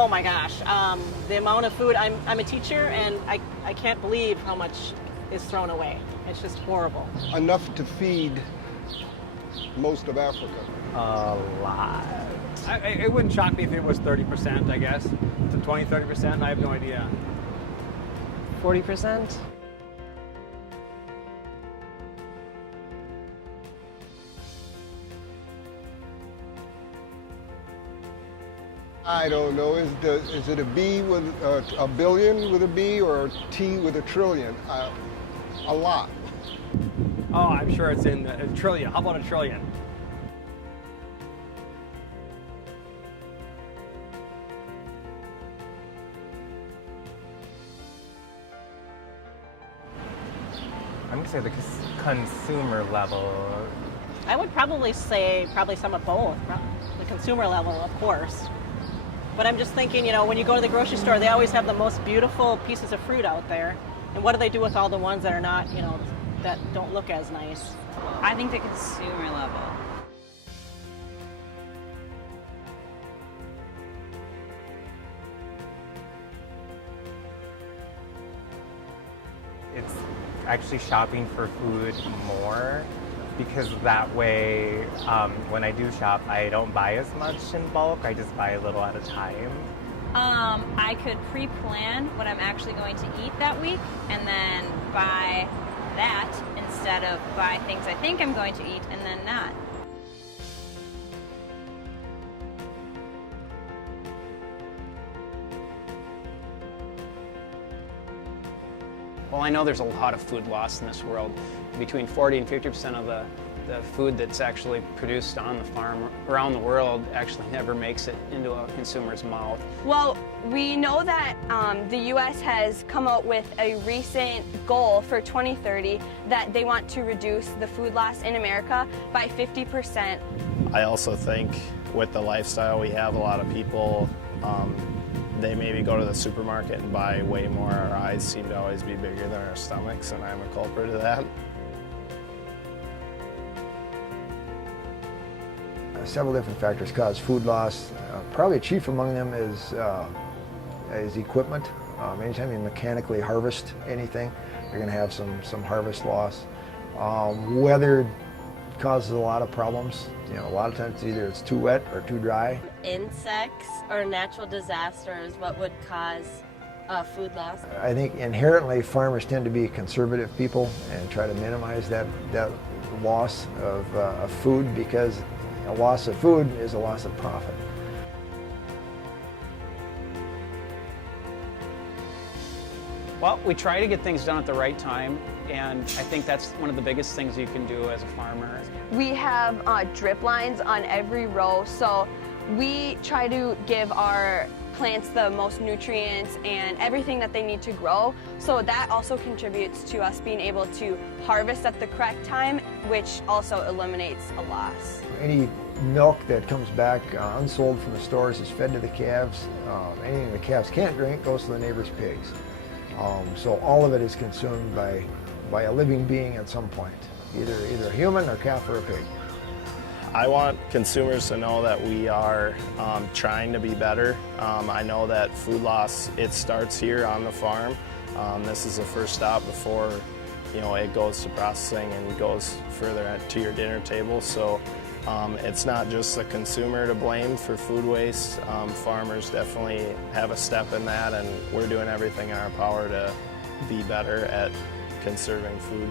Oh my gosh, the amount of food, I'm a teacher and I can't believe how much is thrown away. It's just horrible. Enough to feed most of Africa. A lot. It wouldn't shock me if it was 30%, I guess. To 20, 30%, I have no idea. 40%? I don't know. Is it a B with a billion with a B or a T with a trillion? A lot. Oh, I'm sure it's in a trillion. How about a trillion? I'm going to say the consumer level. I would probably say some of both. The consumer level, of course. But I'm just thinking, you know, when you go to the grocery store, they always have the most beautiful pieces of fruit out there. And what do they do with all the ones that are not, you know, that don't look as nice? I think the consumer level. It's actually shopping for food more, because that way, when I do shop, I don't buy as much in bulk. I just buy a little at a time. I could pre-plan what I'm actually going to eat that week and then buy that instead of buy things I think I'm going to eat and then not. Well, I know there's a lot of food loss in this world. Between 40 and 50% of the food that's actually produced on the farm around the world actually never makes it into a consumer's mouth. Well, we know that the U.S. has come out with a recent goal for 2030 that they want to reduce the food loss in America by 50%. I also think with the lifestyle we have, a lot of people, they maybe go to the supermarket and buy way more. Our eyes seem to always be bigger than our stomachs, and I'm a culprit of that. Several different factors cause food loss. Probably chief among them is equipment. Anytime you mechanically harvest anything, you're going to have some harvest loss. Weather causes a lot of problems. You know, a lot of times either it's too wet or too dry. Insects or natural disasters, what would cause food loss? I think inherently farmers tend to be conservative people and try to minimize that loss of food, because a loss of food is a loss of profit. Well, we try to get things done at the right time, and I think that's one of the biggest things you can do as a farmer. We have drip lines on every row, so we try to give our plants the most nutrients and everything that they need to grow. So that also contributes to us being able to harvest at the correct time, which also eliminates a loss. Any milk that comes back unsold from the stores is fed to the calves. Anything the calves can't drink goes to the neighbor's pigs. So all of it is consumed by a living being at some point, either a human, or calf, or a pig. I want consumers to know that we are trying to be better. I know that food loss, it starts here on the farm. This is the first stop before, you know, it goes to processing and goes further to your dinner table. So it's not just the consumer to blame for food waste. Farmers definitely have a step in that, and we're doing everything in our power to be better at conserving food.